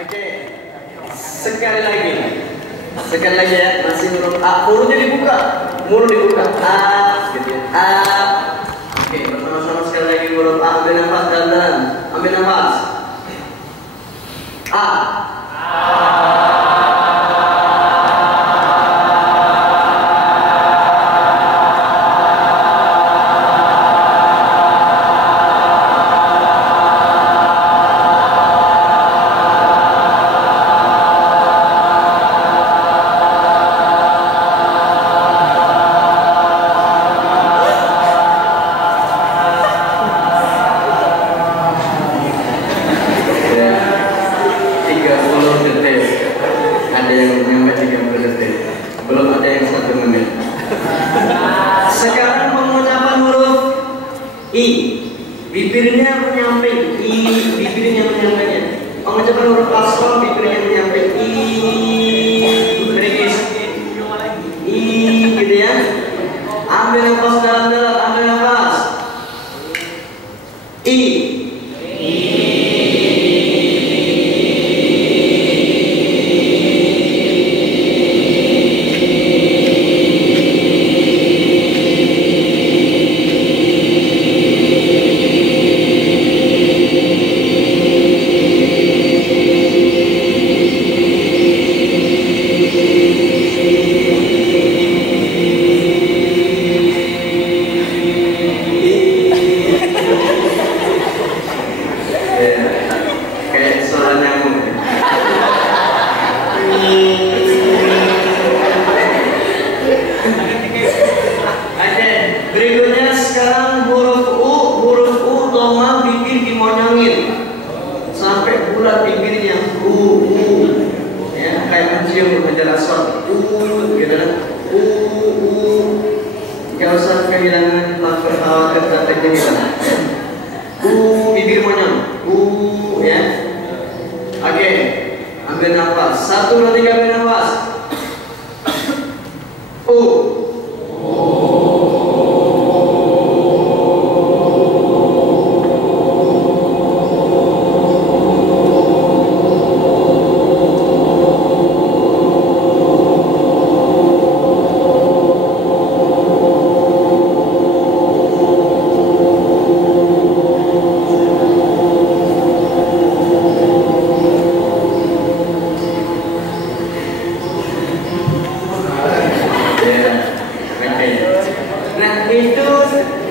Oke. Sekali lagi ya, masih huruf A. Mulutnya dibuka. Mulut dibuka. A gitu ya. A. Oke, bersama-sama sekali lagi huruf A. Ambil nafas dalam. Ambil nafas. A. Sekarang pengucapan huruf I, bibirnya menyamping. I, bibirnya menyampingnya. Pengucapan huruf asal, bibirnya menyamping. I, berikis. I, gitu ya. Ambil nafas dalam-dalam, ambil nafas. I. Berikutnya sekarang huruf U doma, bibir dimonyongin sampai bulat bibirnya. U ya, kayak mencium Hajar Aswad. Gitu kan. Gak usah kehilangan lafaz khawatir prakteknya kita. Bibir monyong. Ya. Oke, ambil nafas. 1, 2, 3, ambil nafas.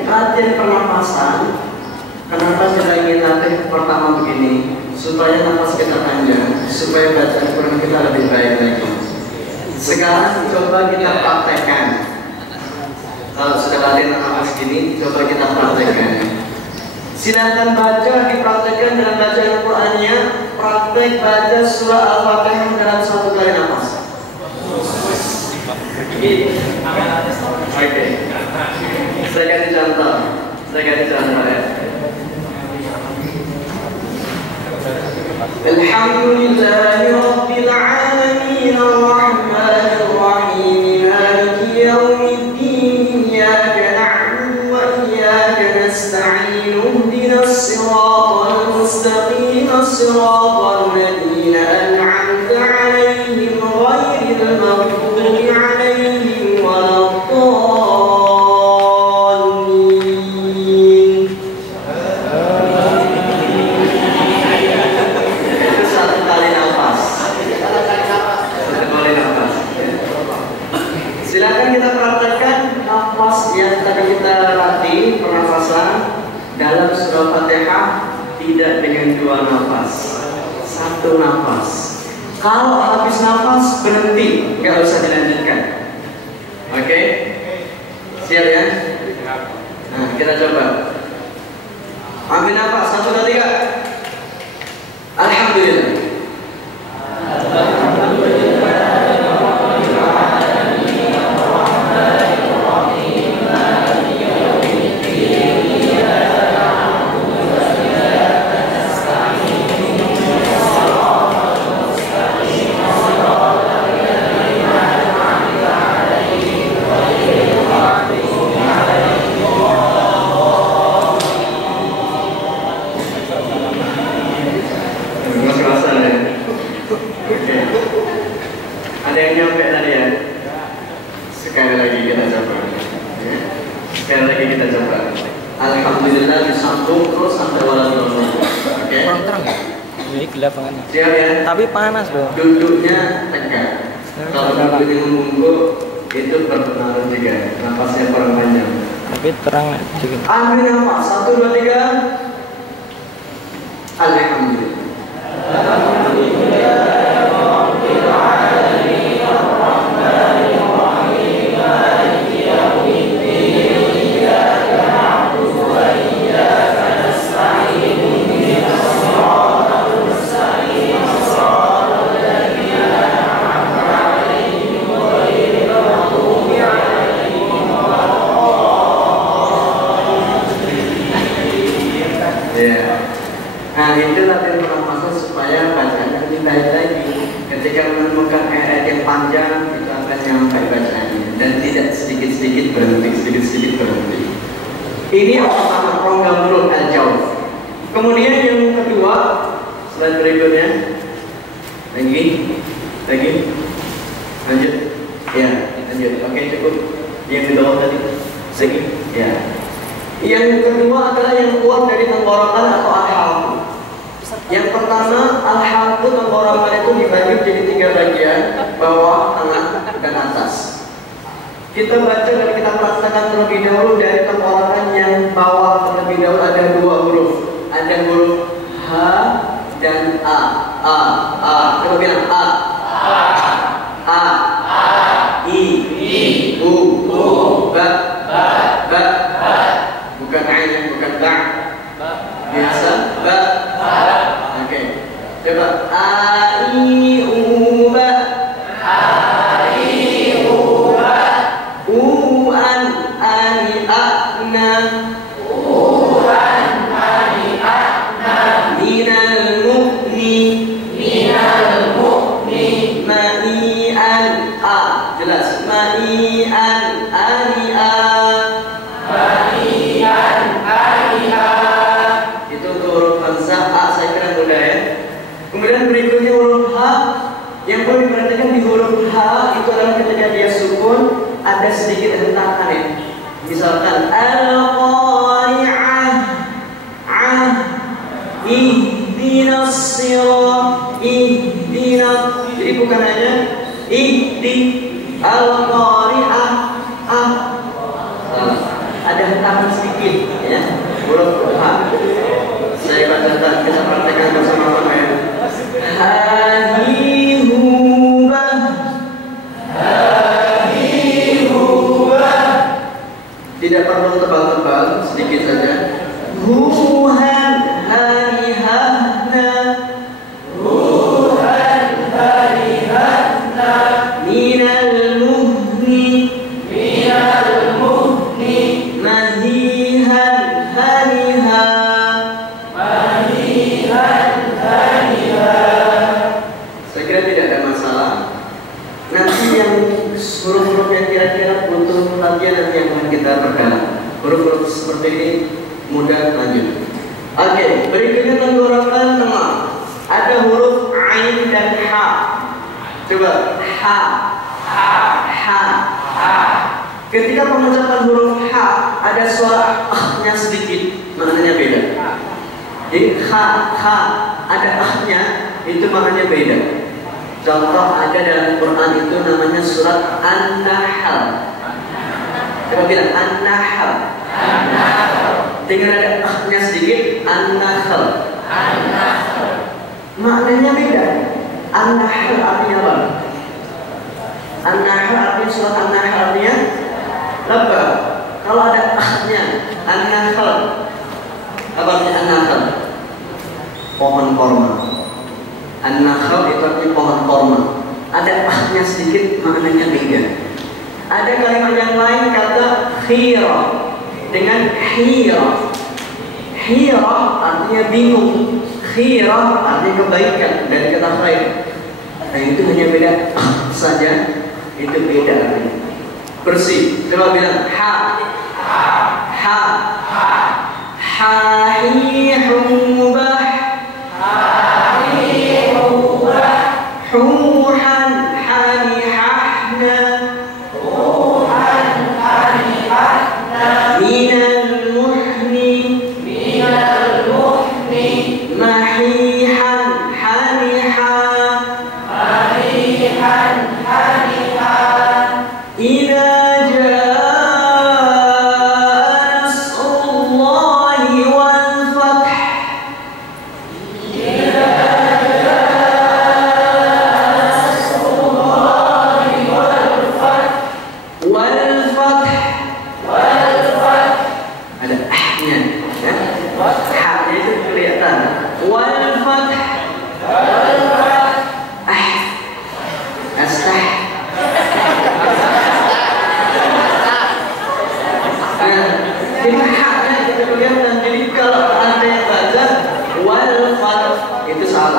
Latihan pernapasan. Kenapa kita ingin latih pertama begini? Supaya nafas kita panjang, supaya bacaan Quran kita lebih baik lagi. Sekarang coba kita praktekkan. Kalau sudah latihan nafas gini, coba kita praktekkan. Silakan baca, dipraktekkan dalam bacaan Qurannya. Praktek baca surah Al-Fatihah dalam 1 kali nafas. Oke. Saya kasih contoh ya. Alhamdulillahi Rabbil Alamin Ar-Rahmanir Rahim Maliki Yawmiddin Iyyaka na'budu wa iyyaka nasta'in Ihdinas siratal mustaqim Siratal ladzina an'amta 'alaihim ghairil maghdubi 'alaihim waladdallin. Silakan kita praktekkan nafas yang tadi kita latih pernafasan dalam surah Fatihah tidak dengan 2 nafas, 1 nafas. Kalau habis nafas berhenti, nggak usah dilanjutkan. Oke? Siap ya? Nah, kita coba. Ambil nafas 1, 2, 3. Alhamdulillah. terang ya? Ini gelap banget. Siap ya? Tapi panas bro. Duduknya tegak. Kalau duduknya membungkuk itu berpengaruh juga. Nafasnya kurang panjang. Tapi terang sedikit. Ambil nafas. 1, 2, 3. Alhamdulillah. Nah itu latihan pernafasan supaya bacaannya lebih baik lagi. Ketika menemukan ayat yang panjang, kita akan nyampai bacaannya dan tidak sedikit-sedikit berhenti. Ini yang pertama, rongga mulut al-jawf. Kemudian yang kedua, slide berikutnya. Lagi, lanjut. Ya, lanjut. Oke, cukup. Yang di bawah tadi. Lagi, ya. Yang kedua adalah yang keluar dari tenggorokan atau al-halq. Yang pertama, al-halq tenggorokan itu dibagi menjadi 3 bagian, bawah, tengah, dan atas. Kita baca dan kita praktekkan terlebih dahulu dari tenggorokan yang bawah terlebih dahulu. Ada 2 huruf, ada huruf H dan A. Coba bilang A. I. U. Ba. Bukan ain, bukan ba. Biasa ba. Oke. Coba a i u ba. U an ani ana. Minal mu'ni. Ma'ian a. Jelas. Ma'ian ani a. Kemudian berikutnya huruf H. Yang perlu diperhatikan di huruf H itu adalah ketika dia sukun ada sedikit hentakan ya. Misalkan al-qari'ah, ihdinas sirat, jadi bukan hanya ihdi, al-qari'ah, ada hentakan sedikit ya. Huruf H. Saya baca, kita praktekkan bersama-sama ya. Tidak perlu tebal-tebal, sedikit saja. Huhan harihana. Minal muhni. Mahihan hariha. Saya kira tidak ada masalah. Nanti yang huruf-huruf yang kira-kira butuh latihan nanti yang akan kita perdalam. Huruf-huruf seperti ini mudah, lanjut. Oke, berikutnya tenggorokan tengah. Ada huruf ain dan ha. Coba ha. Ketika mengucapkan huruf ha, ada suara ah-nya sedikit, maknanya beda. Jadi ha, ada ah-nya, itu maknanya beda. Contoh ada dalam Quran itu namanya surat An-Nahl. Coba bilang An-Nahl. Tinggal ada ah-nya sedikit, An-Nahl. Maknanya beda. An-Nahl artinya apa? An-Nahl artinya surat An-Nahl artinya lebah. Kalau ada ah-nya, An-Nahl. Apa artinya An-Nahl? Pohon korma. An-Nahl itu artinya pohon korma. Ada ah-nya sedikit, maknanya beda. Ada kalimat yang lain kata khira dengan hira. Hira artinya bingung. Khira artinya kebaikan dari kata khair. Nah itu hanya beda saja. Itu beda artinya. Bersih. Coba bilang ha. Hahihubah. Huhan hanihahna. Minal muhni. Mahihan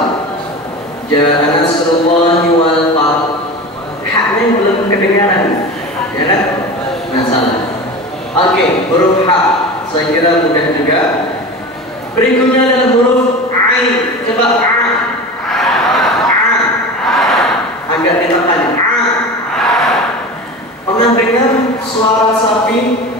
salah. Ja'a nasrullahi wal fath. Haknya belum kedengaran, ya kan? Nah, salah. Oke, huruf H. Saya kira mudah juga. Berikutnya adalah huruf Ain. Coba A. Agak ditekan. A. Pernah dengar suara sapi?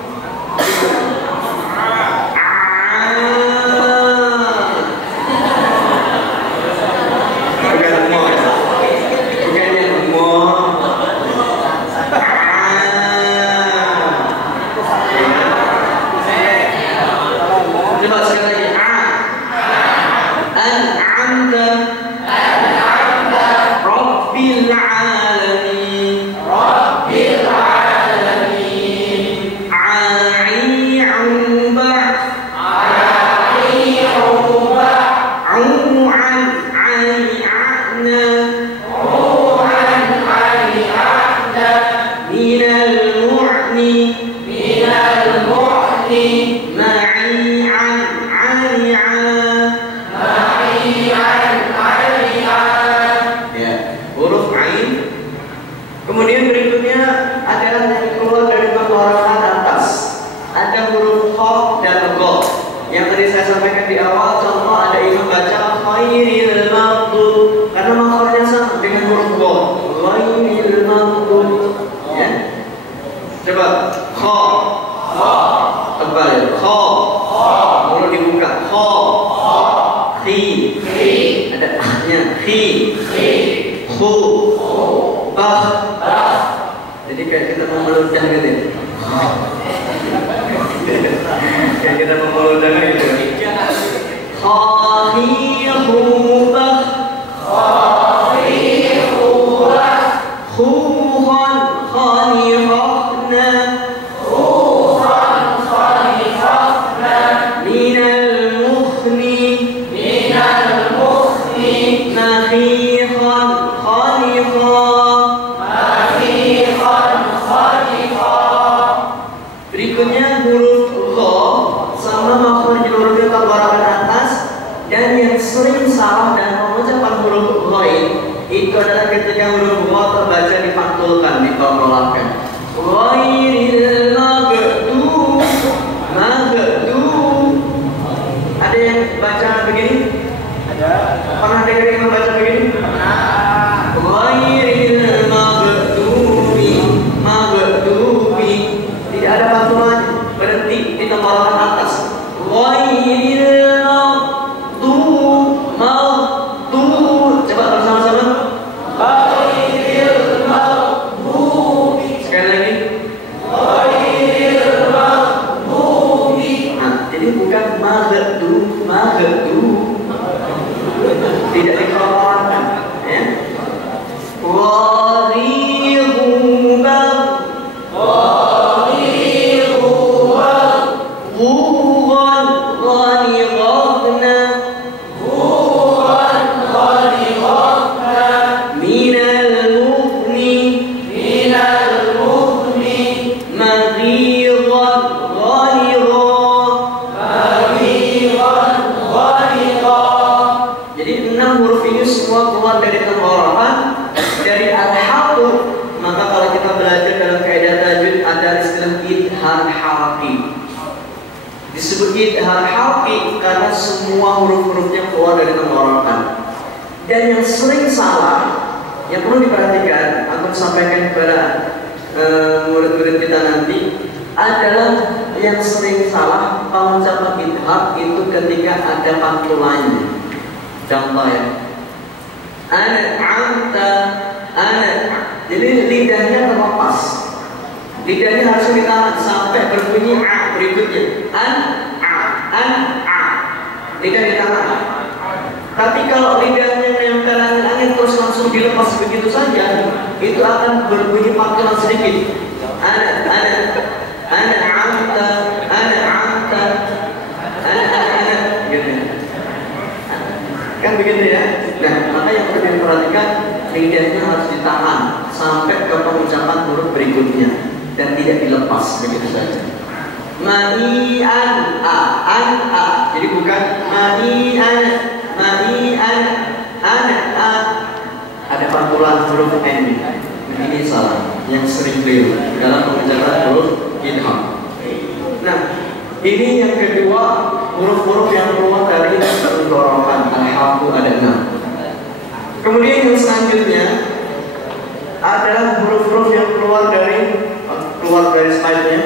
Kemudian berikutnya adalah yang keluar dari tenggorokan atas. Ada huruf kha dan gha. Yang tadi saya sampaikan di awal, contoh ada imam baca khairil maghdub karena makhrajnya sama dengan huruf gha. Khairil maghdub. Ya. Coba kha. Tebal. Kha. Mulut dibuka. Kha. Khi. Ada a-nya. Khi. Khu. Bah. Jadi kayak kita mau meludah gitu. Kayak kita mau meludah gitu. Khahihubah. Khuhan khanihahna. Minal mukhni. Nahihan khanihah. Berikutnya huruf gha sama makhraj hurufnya tenggorokan atas, dan yang sering salah dalam mengucapkan huruf ghain itu adalah ketika huruf gha terbaca dipantulkan, dikontrolkan. Ghairil maghdub. Ada yang baca begini? Ada. Pernah dengar yang membaca begini? Pernah. Ghairil maghdubi. Tidak ada pantulan, berhenti di tenggorokan atas. Ghairil maghdub. Coba bersama-sama. Ghairil maghdubi. Sekali lagi. Ghairil maghdubi. Nah, jadi bukan maghdub. Tidak dikontrolkan, ya. Jadi 6 huruf ini semua keluar dari tenggorokan, dari al-halq. Maka kalau kita belajar dalam kaidah tajwid ada istilah idhar halqi. Disebut idhar halqi karena semua huruf-hurufnya keluar dari tenggorokan. Dan yang sering salah, yang perlu diperhatikan, aku sampaikan kepada murid-murid kita nanti, adalah yang sering salah pengucapan idhar itu ketika ada pantulannya. Contoh ya, ana. Jadi lidahnya terlepas. Lidahnya harus ditahan sampai berbunyi a berikutnya. A. Lidah ditahan. Tapi kalau lidahnya menempel angin terus langsung dilepas begitu saja, itu akan berbunyi panggilan sedikit. Ana. Gitu. Kan begitu ya. Nah, maka yang perlu diperhatikan, lidahnya harus ditahan sampai ke pengucapan huruf berikutnya dan tidak dilepas begitu saja. Ma'ian a. Jadi bukan ma'ian. pengulangan huruf N. Ini salah, yang sering keliru dalam pengucapan huruf idgham. Nah, ini yang kedua, huruf-huruf yang keluar dari tenggorokan. Al-Haqqu ada 6. Kemudian yang selanjutnya adalah huruf-huruf yang keluar dari slide-nya,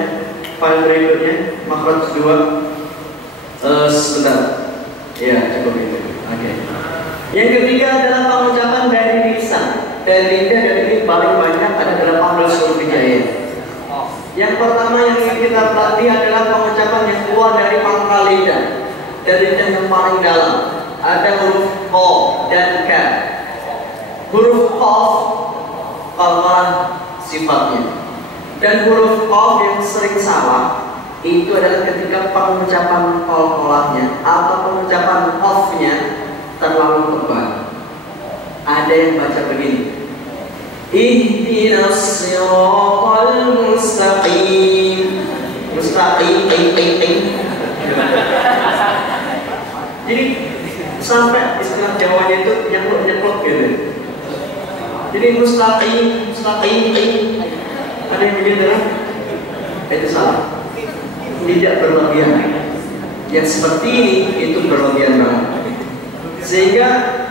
file berikutnya, makhraj 2. Sebentar. Ya, cukup itu. Oke. Yang ketiga adalah pengucapan dari lisan. Dari lidah, dari ini paling banyak ada 18 huruf hijaiyah. Yang pertama yang ingin kita pelajari adalah pengucapan yang keluar dari pangkal lidah. Dari lidah yang paling dalam. Ada huruf O dan K. Huruf Qaf, qalqalah sifatnya. Dan huruf Qaf yang sering salah itu adalah ketika pengucapan qalqalahnya atau pengucapan Qaf-nya terlalu tebal. Ada yang baca begini, ihdinas siratal mustaqim. Mustaqim, Jadi sampai istilah Jawanya itu nyeplok gitu. Jadi mustaqim. Ada yang begitu kan? Itu salah. Tidak berlebihan. Yang seperti ini itu berlebihan banget. Sehingga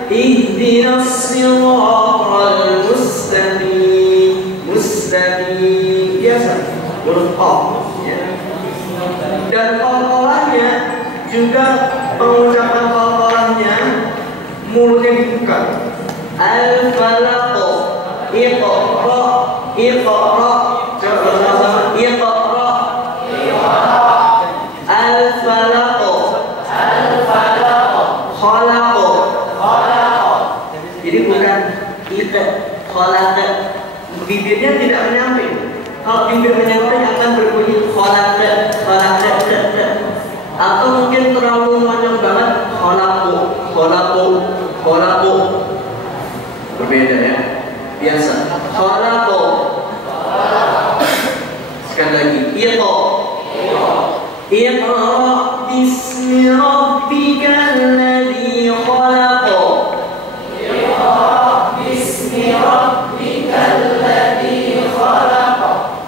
ihdinas siratal mustaqim biasa huruf Qaf ya. Dan qalqalahnya juga pengucapan qalqalahnya mulutnya dibuka. Al-falaq, iqra, coba sama-sama iqra. Al-falaq, khalaq. Jadi bukan kita khalaq. Bibirnya tidak menyamping. Kalau bibir menyamping akan berbunyi khalaq. Atau mungkin terlalu panjang banget khalaqu. Berbeda ya. Biasa. Khalaqu. Sekali lagi. Iqra bismi rabbikal ladzi khalaq.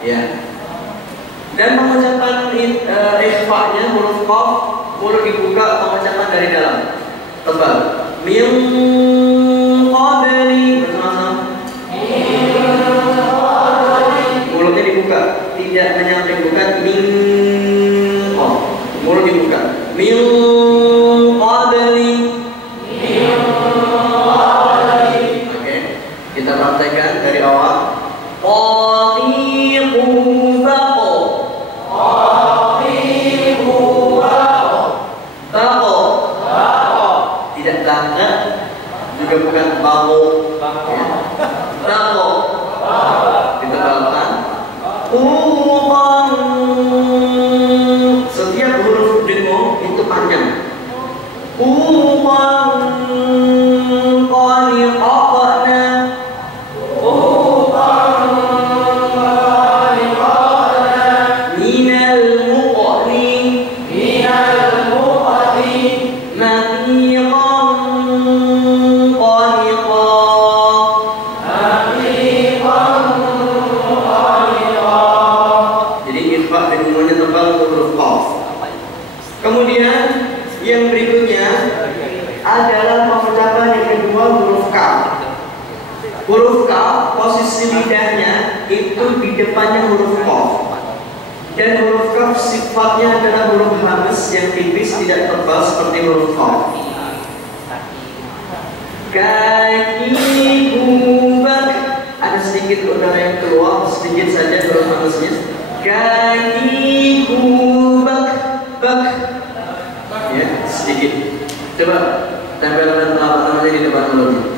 Ya. Dan pengucapan ikhfa-nya huruf Qaf mulut dibuka, pengucapan dari dalam tebal. Min qabli bersama-sama. Mulutnya dibuka, tidak menyamping, bukan min qaf. Mulut dibuka. Min qabli. Oke, kita praktekkan dari awal. Juga bukan bako, bako, ditebalkan. Setiap huruf dengung itu panjang. Kemudian yang berikutnya adalah pengucapan yang kedua huruf K. Huruf K posisi lidahnya itu di depannya huruf Qaf. Dan huruf K sifatnya adalah huruf halus yang tipis, tidak tebal seperti huruf Qaf. Kaki kubak, ada sedikit udara yang keluar, sedikit saja huruf halusnya. Kaki kubak, ya sedikit. Coba tempelkan apa namanya di depan mulutnya.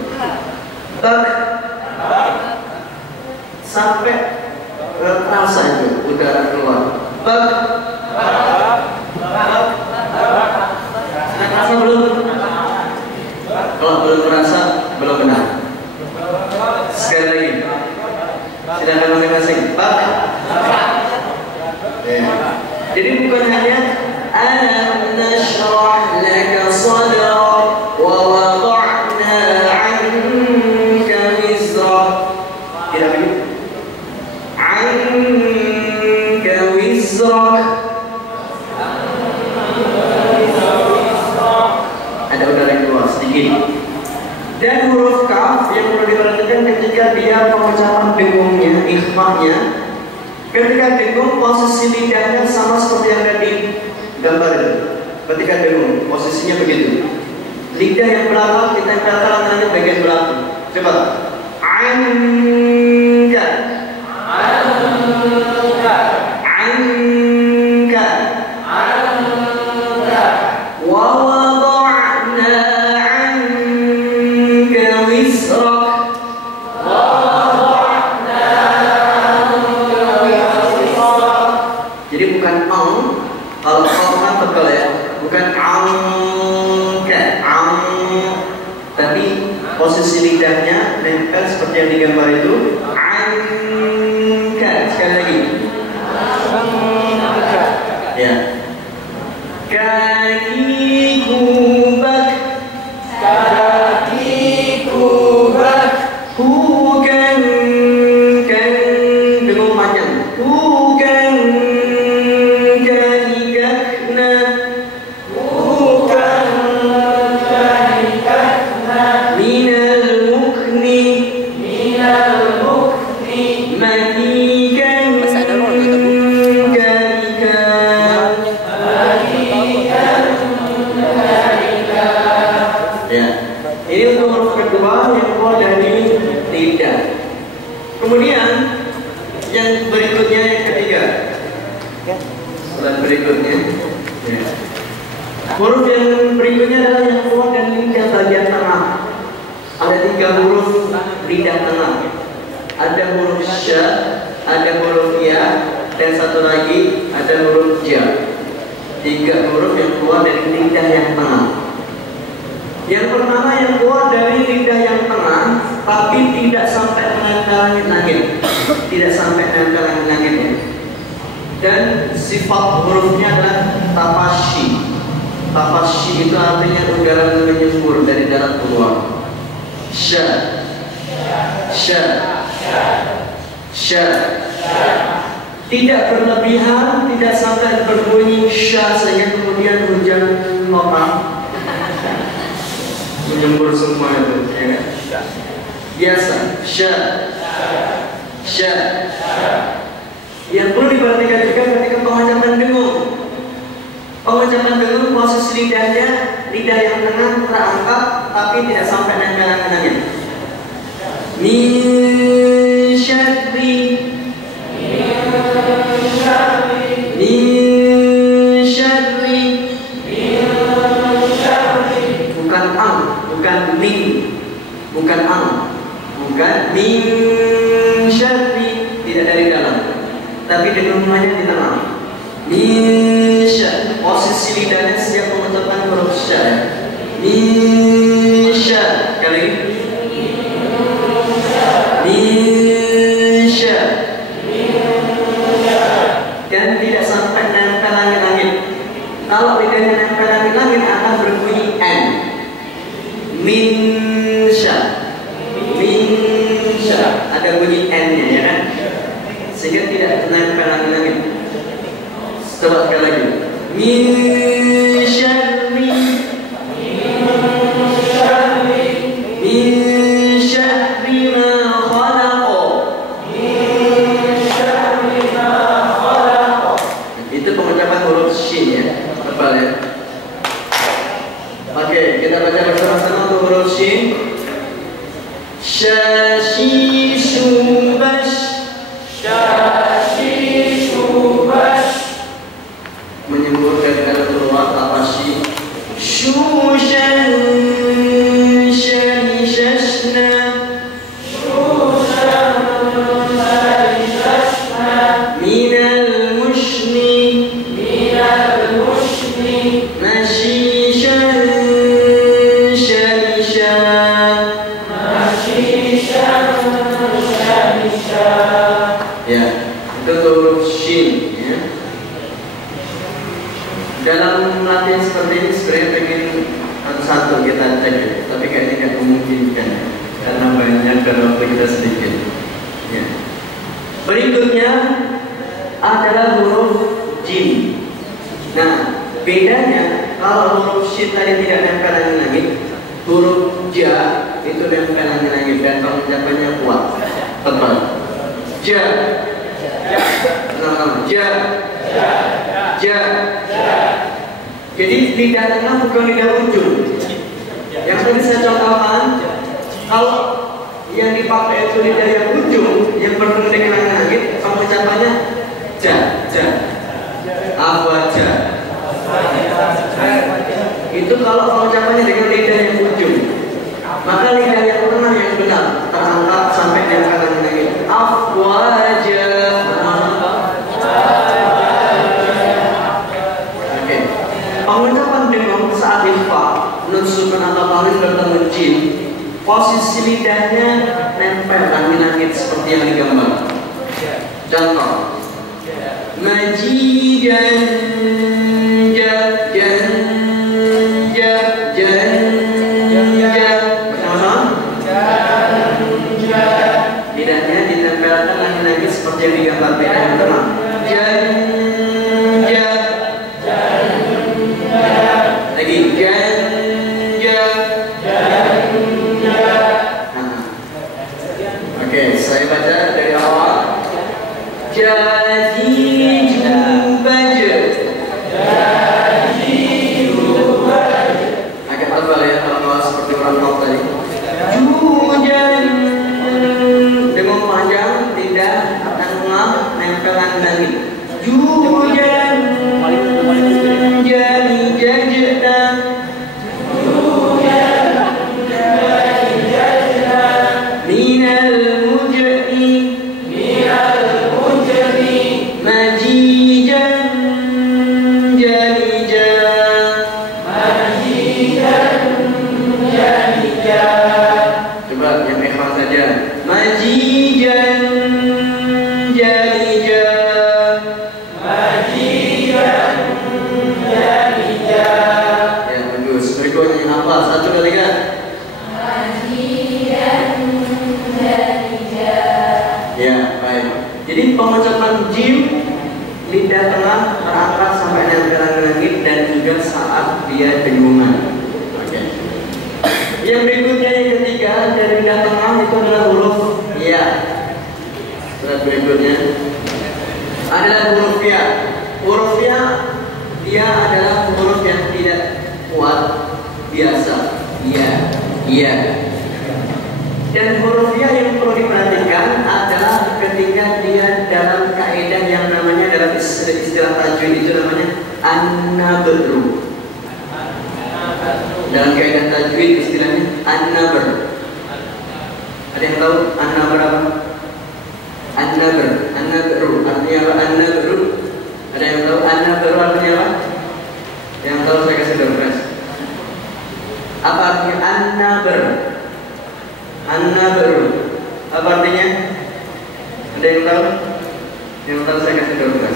Sampai terasa itu udara keluar. Terasa belum? Kalau belum terasa belum benar. Sekali lagi. Silakan masing-masing. Jadi bukan hanya alam nashrah laka sadrak wa wada'na 'anka wizrak. tidak begitu. Anka wizrak. Ada udara yang keluar sedikit. Dan huruf kaf yang perlu diperhatikan ketika dia pengucapan dengungnya, ikhfa'nya. Ketika dengung, posisi lidahnya sama seperti yang ada di gambar itu. Ketika dengung, posisinya begitu. Lidah yang belakang kita tempelkan antara bagian belakang. Coba. Anka. Anka. Anka. Anka. Wa wada'na anka wisrak. Wa wada'na anka wisrak. Jadi bukan ang, kalau kan tebal ya, bukan angka, tapi posisi lidahnya nempel seperti yang digambar itu. Angka, sekali lagi. Angka. Ya. Kaki kubak. Kaki kubak. Bukan kan dengung panjang. Bukan kanikakna. Bukan kanikakna. Minal mukni. Minal mukni. Manikan kanikan. Ya, ini untuk huruf kedua yang keluar dari lidah. Kemudian yang berikutnya yang ketiga. Dan berikutnya, ya. Huruf yang berikutnya adalah yang keluar dari lidah bagian tengah. Ada 3 huruf lidah tengah. Ada huruf sya, ada huruf ya, dan satu lagi ada huruf ja. 3 huruf yang keluar dari lidah yang tengah. Yang pertama yang keluar dari lidah yang tengah, tapi tidak sampai menempel langit-langit, tidak sampai menempel langit-langitnya. Dan sifat hurufnya adalah tapashi. Tapashi itu artinya udara menyembur dari dalam keluar. Sya, sya, sya. Tidak berlebihan, tidak sampai berbunyi sya sehingga kemudian hujan lokal menyembur semua itu, ya kan? Biasa, sya, sya. Yang perlu diperhatikan juga ketika pengucapan dengung. Pengucapan dengung posisi lidahnya, lidah yang tengah terangkat tapi tidak sampai nempel langit-langit. Min syarri. Min syarri. Bukan ang, bukan min, bukan ang, bukan min syarri, tidak dari dalam, tapi dengungannya di tengah. Min syarri, posisi lidahnya setiap mengucapkan huruf syarri. Min syarri, kali ini. Min syarri, dan tidak sampai nempel langit-langit. Kalau lidahnya nempel langit-langit akan berbunyi n. Min syarri, min syarri, ada bunyi n-nya, ya kan? Sehingga tidak nempel langit-langit. Coba sekali lagi. Min syarri, min syarri ma khalaqa. Itu pengucapan huruf shin, ya. Tebal, ya. Oke, kita baca bersama-sama untuk huruf shin. Syashi subash. Syashi subash. Menyembur dari dalam keluar tapashi. Shushan shanishashna. Shushan shanishashna. Minal mushni. Minal mushni. Mashishan shanisha. Ya, itu huruf shin, ya. Dalam latihan seperti ini sebenarnya pengen satu kita cek, tapi kayaknya tidak memungkinkan karena banyak dan waktu kita sedikit. Berikutnya adalah huruf jim. Nah, bedanya kalau huruf shin tadi tidak nempel di langit, huruf ja itu nempel di langit dan pengucapannya kuat, tebal. Ja, ja, ja. Jadi lidah tengah bukan lidah ujung. Yang tadi saya contohkan, kalau yang dipakai itu lidah yang ujung yang bertemu dengan langit, pengucapannya ja, ja, awaja. Itu kalau pengucapannya dengan lidah yang ujung. Maka lidah yang tengah yang benar terangkat sampai di kanan langit. Awaja. Oke. Pengucapan dengan saat ikhfa, nun sukun atau tanwin bertemu jim, posisi lidahnya nempel di langit seperti yang digambar. Contoh, majidan, lidahnya ditempelkan lagi seperti yang digambar beda yang tenang. Lagi Oke, saya baca dari awal. Jadi agak tebal ya kalau seperti orang mau tadi. Dengan panjang lidah akan nempelkan langit. Coba yang ikhlas saja. Majijan jalija. Majijan jalija. Ya bagus. Berikutnya yang hafal 1, 2, 3. Majijan jalija. Ya baik. Jadi pengucapan jim lidah tengah terangkat sampai nempel ke langit dan juga saat dia dengungan. Yang berikutnya yang ketiga dari lidah tengah itu adalah huruf ya. Surat berikutnya adalah huruf ya. Huruf ya dia adalah huruf yang tidak kuat, biasa. Ya, iya. Dan huruf ya yang perlu diperhatikan adalah ketika dia dalam kaidah yang namanya dalam istilah tajwid itu namanya an-nabru. Dalam kaidah tajwid istilahnya an-nabr. Ada yang tahu an-nabr apa? An-nabr, an-nabru artinya apa? An-nabru. Ada yang tahu an-nabru artinya apa? Yang tahu saya kasih dompet. Apa artinya an-nabr? An-nabru apa artinya? Ada yang tahu? Yang tahu saya kasih dompet.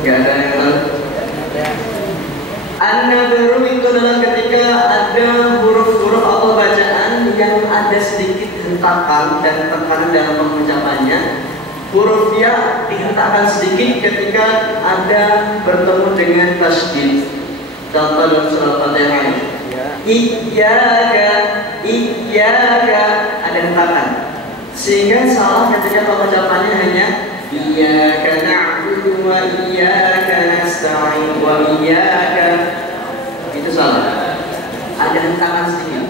Gak ada yang tahu? An-nabru itu adalah ketika ada huruf-huruf atau bacaan yang ada sedikit hentakan dan tekanan dalam pengucapannya. Huruf ya dihentakkan sedikit ketika ada bertemu dengan tasydid. Contoh dalam surah Fatihah. Iyyaka, iyyaka ada hentakan. Sehingga salah ketika pengucapannya hanya iyyaka na'budu wa iyyaka nasta'in wa iyyaka, itu salah. Ada hentakan sedikit.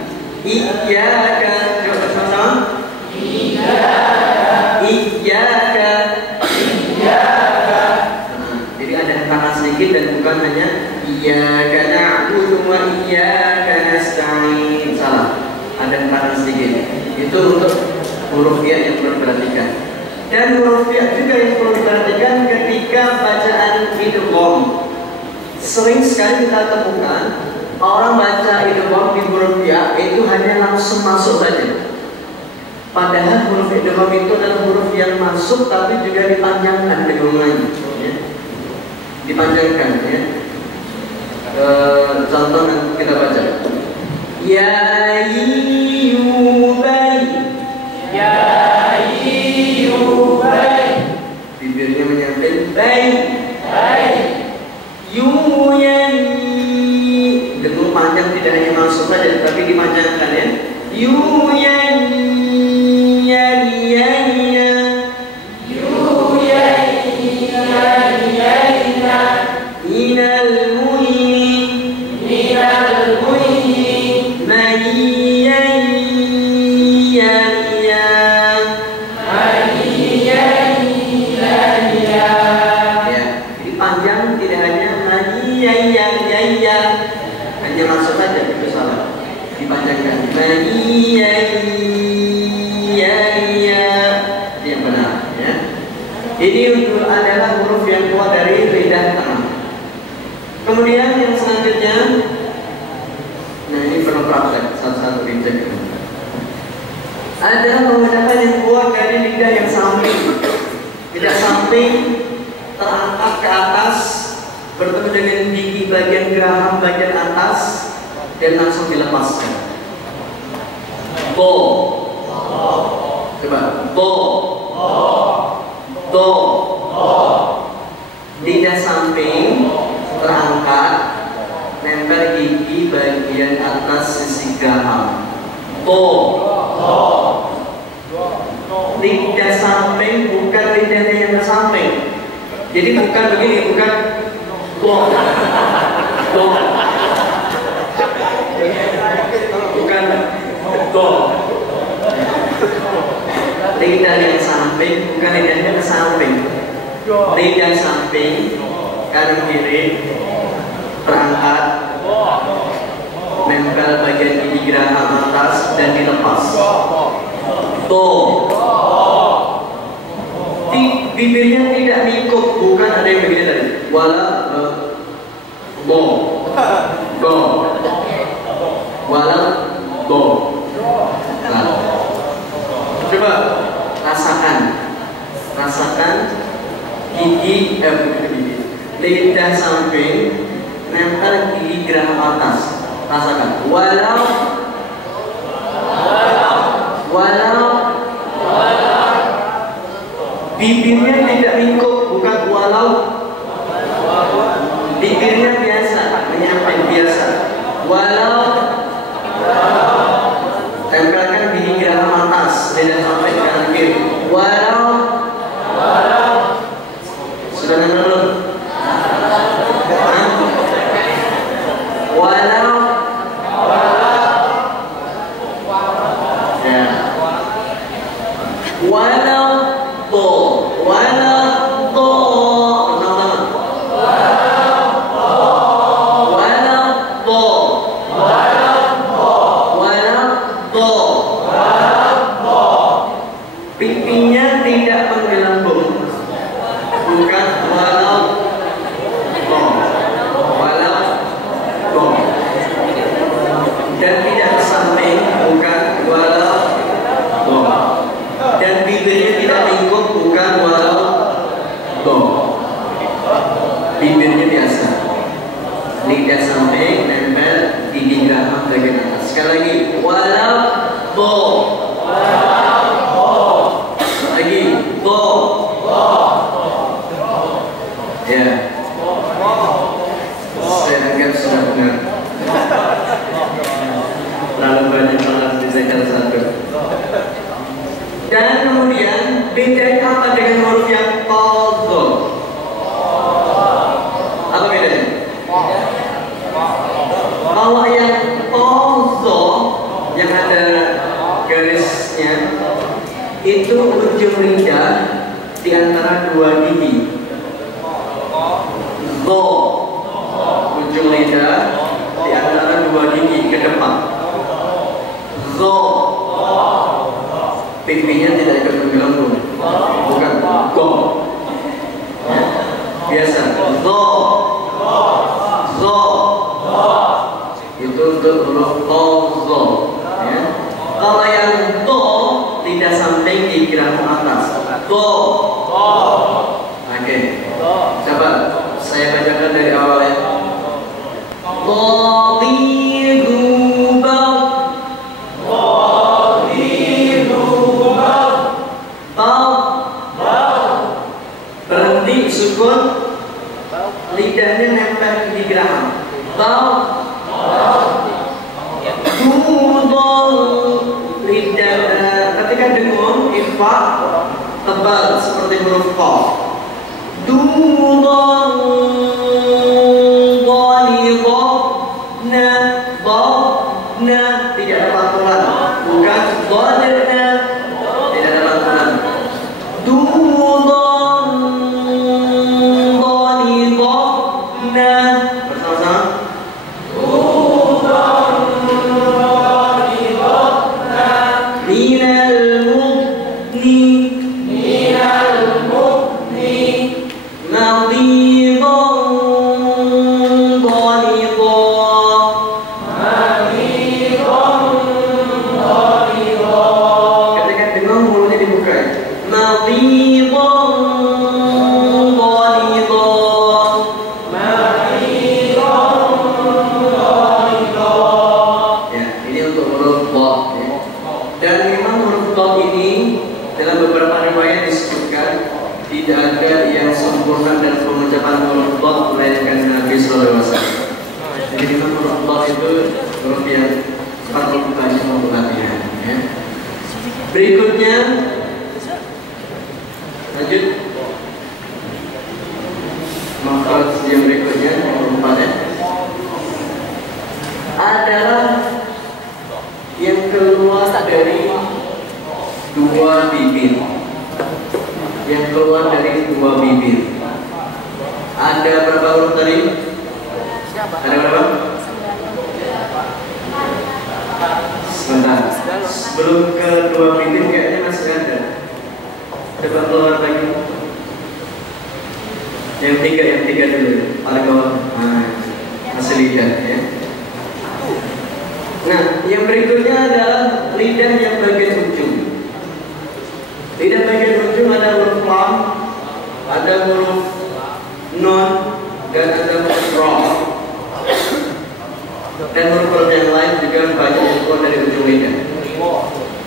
Iyyaka, coba bersama-sama. Iyyaka, iyyaka, iyyaka. Jadi ada hentakan sedikit dan bukan hanya iyyaka na'budu wa iyyaka nasta'in. Salah. Ada hentakan sedikit. Itu untuk huruf ya yang perlu diperhatikan. Dan huruf ya juga yang perlu diperhatikan ketika bacaan idgham. Sering sekali kita temukan orang baca idgham di huruf ya itu hanya langsung masuk saja. Padahal huruf idgham itu adalah huruf yang masuk tapi juga dipanjangkan dengungannya, ya. Dipanjangkan, ya. Contoh yang kita baca. Ya ayyubai. Ya Dengung panjang tidak hanya masuk saja, tapi dipanjangkan ya. Hanya masuk saja, itu salah. Dipanjangkan. Yang benar ya. Ini untuk adalah huruf yang keluar dari lidah tengah. Kemudian yang selanjutnya, nah ini perlu praktek satu-satu dicek. Adalah pengucapan yang keluar dari lidah yang samping, tidak samping, terangkat ke atas, bertemu dengan gigi bagian geraham bagian atas dan langsung dilepaskan. Bo. Coba. Bo. Do. Lidah samping terangkat, nempel gigi bagian atas sisi geraham. Bo. Lidah samping bukan lidahnya yang ke samping. Jadi bukan begini, bukan bo. Bo. Bukan do. Lidah yang samping bukan lidahnya ke samping. Lidah samping kanan kiri berangkat, nempel bagian gigi geraham atas dan dilepas. Do. Bibirnya tidak mingkup, bukan ada yang begini tadi. Wala bo. Go. Wala bo. Nah. Coba rasakan gigi lidah samping nempel gigi geraham atas. Rasakan. Walau bibirnya tidak mingkup, bukan walau. Bibirnya biasa, menyampaikan biasa. Walau tempelkan gigi geraham atas, tidak sampai ke kanan kiri. Walau sudah dengar belum? Walau ya. Walau pipinya tidak menggelembung, bukan walau bo, dan tidak ke samping, bukan walau bo, dan bibirnya tidak lingkup, bukan walau bo. Bibirnya biasa, lidah samping nempel gigi geraham bagian atas. Sekali lagi, walau bo. Ya, saya anggap sudah benar. Lalu banyak banget disekat satu. Dan kemudian bedanya apa dengan huruf yang palsu? Apa bedanya? Kalau yang palsu yang ada garisnya itu ujung lidah di antara dua gigi. Go, ujung lidah di antara dua gigi ke depan. Zo, pipinya tidak ikut menggelembung, bukan go. Ya. Biasa. Zo, itu untuk huruf zo. Ya. Kalau yang do tidak samping di geraham atas. Do. Oke. Coba saya bacakan dari awal ya. Qati'u fa tebal seperti huruf qaf. Dudon dhalidha na ba na tidak ada pantulan, bukan dhalna tidak ada pantulan. Dudon dhalidha na bersama-sama. Tidak ada yang sempurna dan pengucapan huruf dha melainkan Nabi sallallahu alaihi wasallam. Jadi memang huruf dha itu huruf yang patut banyak untuk latihan. Ya. Berikutnya, lanjut. Makhraj yang berikutnya yang keempat adalah yang keluar dari dua bibir. Yang keluar dari dua bibir. Ada berapa huruf tadi? Ada berapa? Sebentar. Sebelum ke dua bibir kayaknya masih ada. Coba keluar lagi. Yang tiga dulu. Paling bawah. Masih lidah ya. Nah, yang berikutnya adalah lidah yang bagian ujung. Lidah bagian ujung ada huruf lam, ada huruf nun, dan ada huruf ra. Dan huruf yang lain juga banyak yang keluar dari ujung lidah.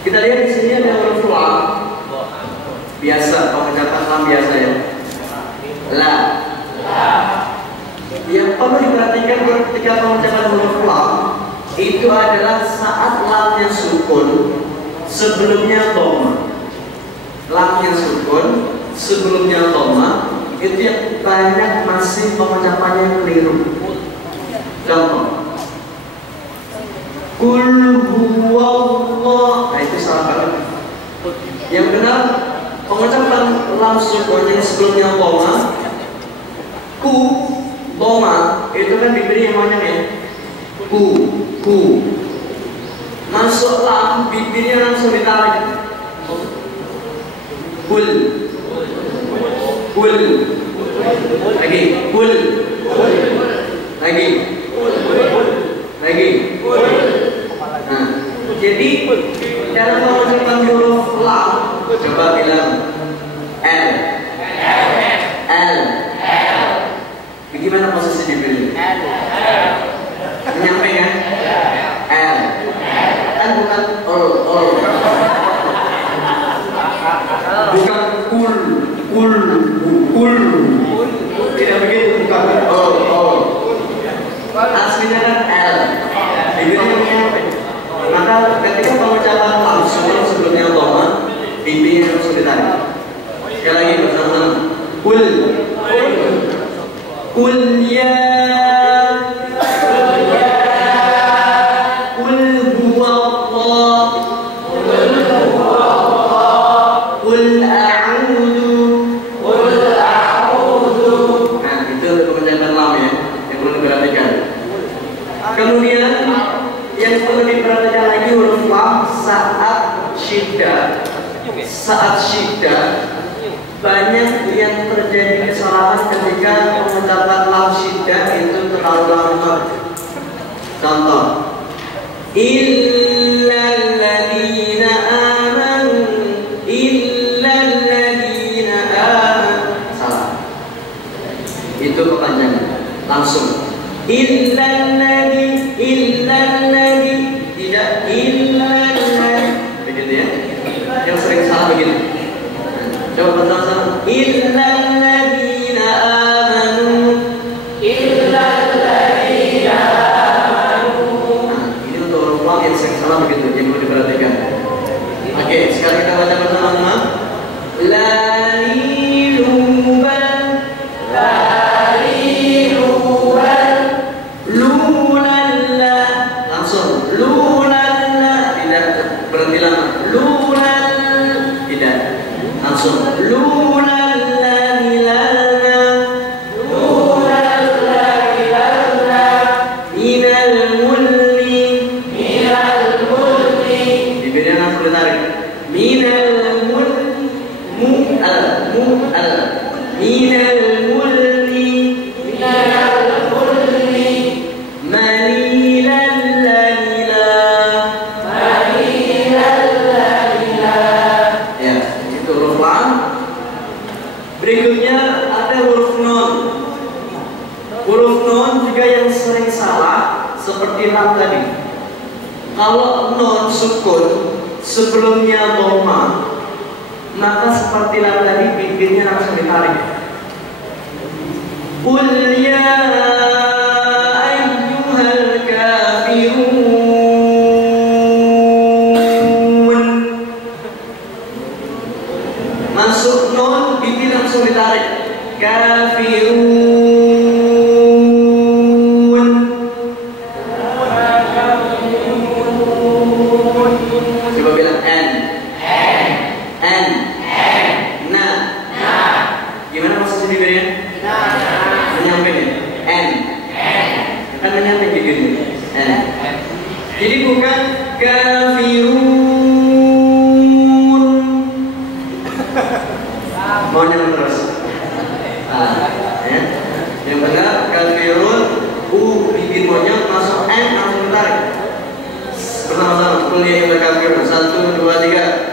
Kita lihat di sini ada huruf lam, biasa pengucapan lam biasa ya. La. Yang perlu diperhatikan ketika pengucapan huruf lam itu adalah saat lamnya sukun sebelumnya dhamma. Lamnya sukun sebelumnya dhamma itu yang banyak masih pengucapannya keliru. Contoh, Qul huwallah. Nah itu salah banget. Yang benar pengucapan lam sukun yang sebelumnya dhamma, ku dhamma itu kan diberi yang mana ya? Ku. Masuk lam bibirnya langsung ditarik. Kul lagi kul lagi. Nah, jadi dalam pengucapan huruf lam coba bilang L. Bagaimana posisi diberi? Nyampe kan? L kan bukan ol. Bukan kul. Tidak begitu, bukan aslinya kan L. Maka ketika pengucapan langsung sebelumnya dhamma, bibirnya harus ditarik. Sekali lagi bersama-sama. Kul ya. Kemudian yang perlu diperhatikan lagi huruf lam saat syiddah banyak yang terjadi kesalahan ketika pengucapan lam syiddah itu terlalu lama. Contoh, illalladzina amanu. Salah. Itu kepanjangan. Langsung illalladzina tidak illalladzina. Begitu ya. Yang sering salah begitu. Coba bersama-sama. Illalladzina amanu. Ini untuk orang yang sering salah begitu, yang perlu diperhatikan. Oke, sekarang kita baca bersama-sama. langsung ditarik. Minal mulki minal mulki malilan lalila. Ya, itu huruf lam. Berikutnya ada huruf nun. Huruf nun juga yang sering salah seperti lam tadi. Kalau nun sukun sebelumnya dhamma, maka seperti lam tadi bibirnya langsung ditarik. Qul ya ayyuhal kafirun. Masuk nun, bibir langsung ditarik. Kafirun. Coba bilang n. Na. Gimana maksud bibirnya? Menyamping ya? N. Kan menyamping bibirnya. N. Jadi bukan kafirun. Mau nyampe terus. Ya. Yang benar kafirun. Bibir monyet masuk N langsung tarik. Bersama-sama. Kuliah yang berkafirun. 1, 2, 3.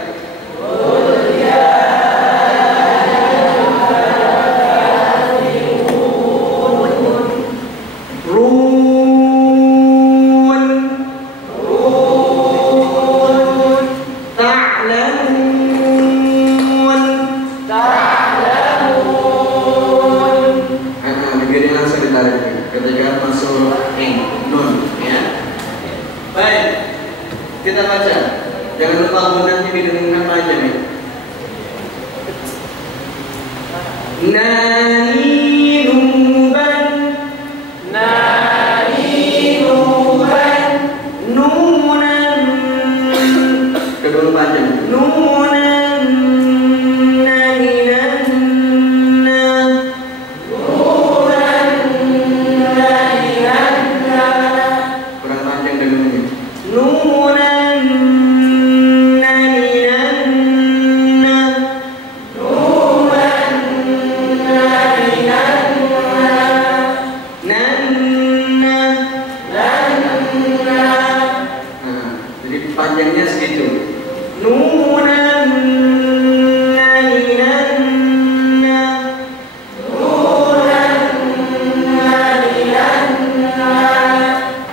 Ketika masuk nun, ya. Baik, kita baca. Jangan lupa gunanya didengarkan panjang ya. Nani nuban, nunan. Kedua panjang. Nunan, naninan. Kurang panjang dengannya. Nunan, naninan. Jadi panjangnya segitu. Nunan, naninan.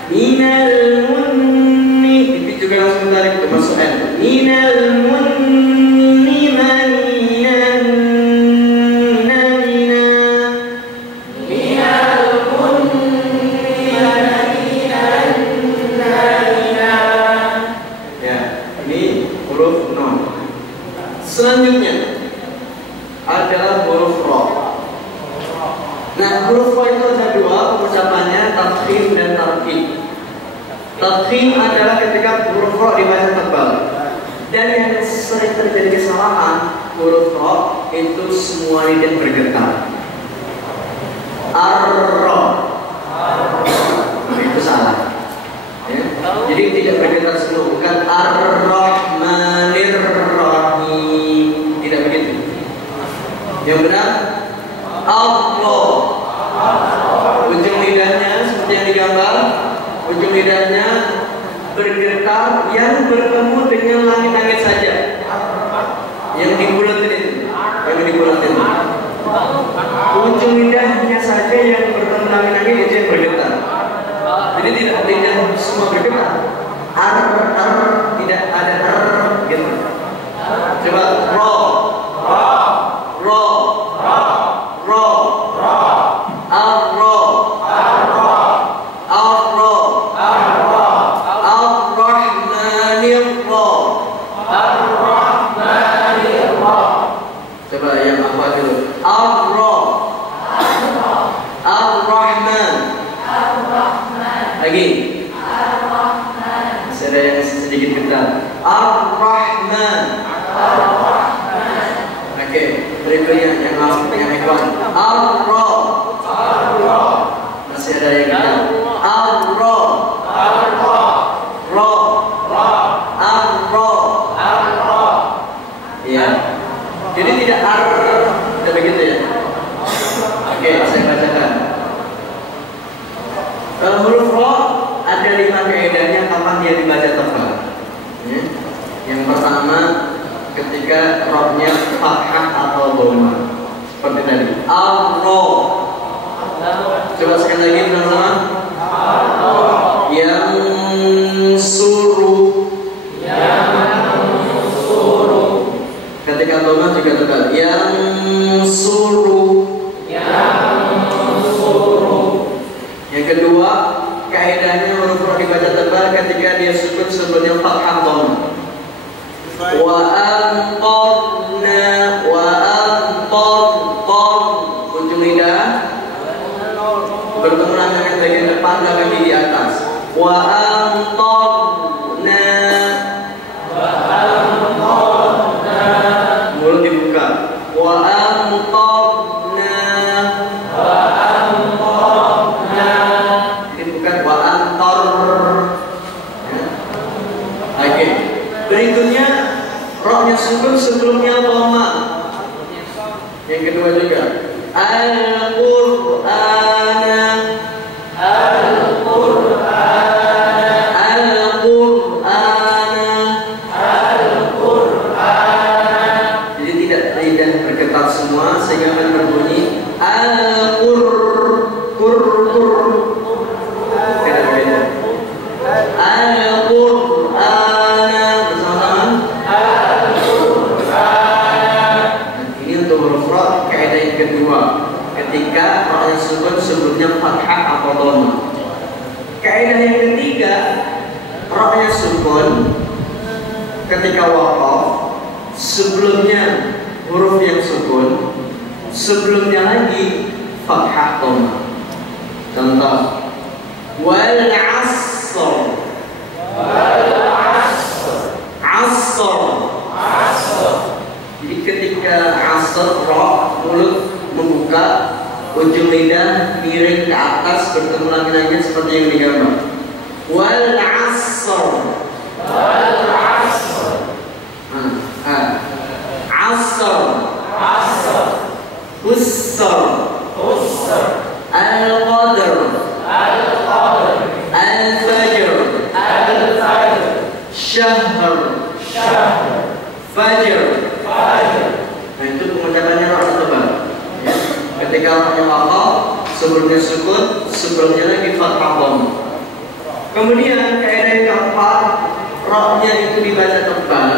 Minal munni, itu juga langsung tarik ke masuk N. Minal munni maninan nanina. Ya, ini huruf nun. Selanjutnya adalah huruf ro. Nah, huruf ro itu ada dua pengucapannya, tafkhim dan tarkib. Tafkhim adalah ketika huruf ro dibaca tebal. Dan yang sering terjadi kesalahan, huruf ro itu semua lidah bergetar. Ar-ro. Itu salah. Ya. Jadi tidak bergetar semua, bukan ar-rahmanir-rahim. Tidak begitu. Yang benar Allah. Ujung lidahnya seperti yang digambar. Ujung lidahnya bergetar yang bertemu dengan langit-langit saja. Yang dibulatin itu. Yang dibulatin. Ujung lidahnya saja yang bertemu langit-langit itu yang bergetar. Jadi tidak semua bergetar. Tidak ada gitu. Coba ro. Coba yang apa dulu? Ar-Rahman. Lagi. Ada yang sedikit getar. Ar-Rahman. Oke, berikutnya yang langsung dengan ekor. Ar-Ra. Masih ada yang getar. Ar-Ra. Ra. Ar-Ra. Jadi tidak tidak begitu ya. Oke, saya bacakan. Huruf ro ada 5 kaidahnya kapan dia dibaca tebal. Ya. Yang pertama ketika rohnya fathah atau dhamma. Seperti tadi. Al-ro. Coba sekali lagi bersama. Yang suruh. Ketika dhamma juga tebal. Yang suruh. Yang kedua, kaidahnya huruf ro dibaca tebal ketika dia sukun sebelumnya fathah dhamma. Wa anqarna wa anqar ujung lidah bertemu dengan bagian depan dan kaki di atas. Wa anqarna mulut dibuka. Wa anqarna ini bukan wa anqar. Oke. Berikutnya rohnya sukun sebelumnya dhamma. Yang kedua juga Al-Qur'ana. Jadi tidak lidah bergetar semua sehingga akan berbunyi Al-Qur. Tidak beda. Al-Qur'ana kaidah yang kedua ketika rohnya sukun sebelumnya fathah atau dhamma. Kaidah yang ketiga rohnya sukun ketika waqaf sebelumnya huruf yang sukun sebelumnya lagi fathah dhamma. Contoh wal 'asr. Jadi ketika asr roh mulut membuka, ujung lidah miring ke atas bertemu lagi seperti yang digambar. Wal 'asr. Usr. Al-qadr. Al-fajr. Syahr. Fajr. Nah itu pengucapannya roh tebal. Ya. Ketika rohnya waqaf, sebelumnya sukun, sebelumnya lagi fathah dhamma. Kemudian kaidah yang keempat, rohnya itu dibaca tebal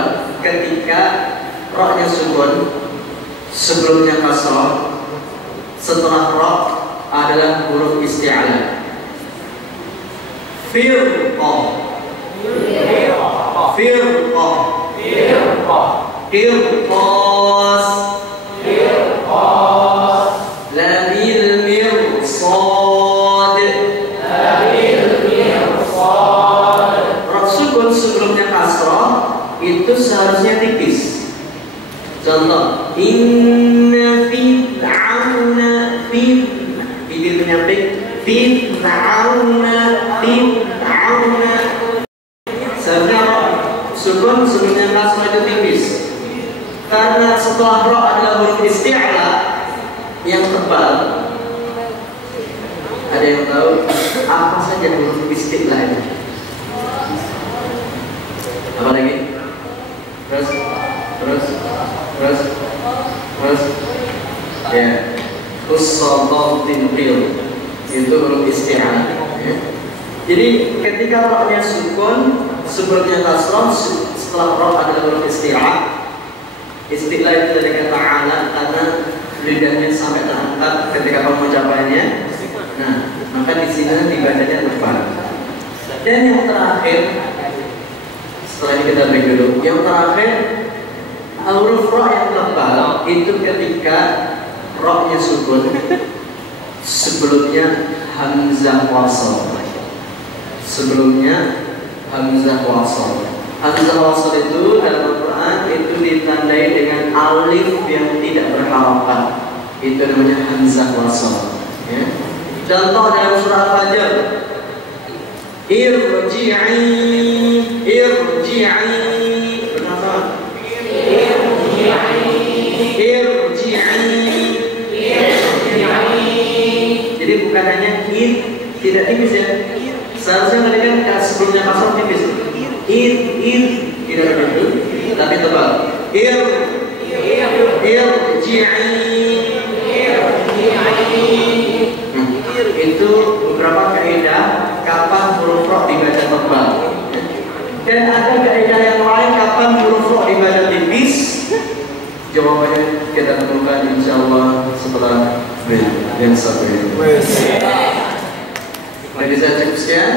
ketika rohnya sukun, sebelumnya kasrah, setelah roh adalah huruf isti'alah. Firqah. Qirtas. Labil mirsad. Roh sukun sebelumnya kasrah itu seharusnya tipis. Contoh inna fir'auna bibir menyamping fir'auna seharusnya sukun sebelumnya kasrah itu tipis. Karena setelah roh adalah huruf isti'la yang tebal. Ada yang tahu apa saja huruf isti'la itu? Apa lagi? Terus ya usabatin itu huruf isti'la ya. Jadi ketika rohnya sukun sebelumnya kasrah, setelah roh adalah huruf isti'la. Istilah itu dari kata ala karena lidahnya sampai terangkat ketika pengucapannya. Nah, maka di sini dibacanya tepat. Dan yang terakhir, setelah ini kita break dulu. Yang terakhir, huruf roh yang tebal itu ketika rohnya sukun, sebelumnya hamzah wasal. Hamzah wasal itu dalam Al-Quran itu ditandai dengan alif yang tidak berharakat. Itu namanya hamzah wasal. Ya. Contoh dalam surah Al-Fajr, irji'i. Kenapa? irji'i. Jadi bukan hanya id, tidak tipis ya. Seharusnya tadi kan sebelumnya kasar tipis. Id, tidak begitu, tapi tebal. Itu beberapa kaidah kapan huruf ro dibaca tebal. Dan ada kaidah yang lain kapan huruf ro dibaca tipis. Jawabannya kita temukan insyaallah setelah yang satu ini. Jadi saya cukup sekian.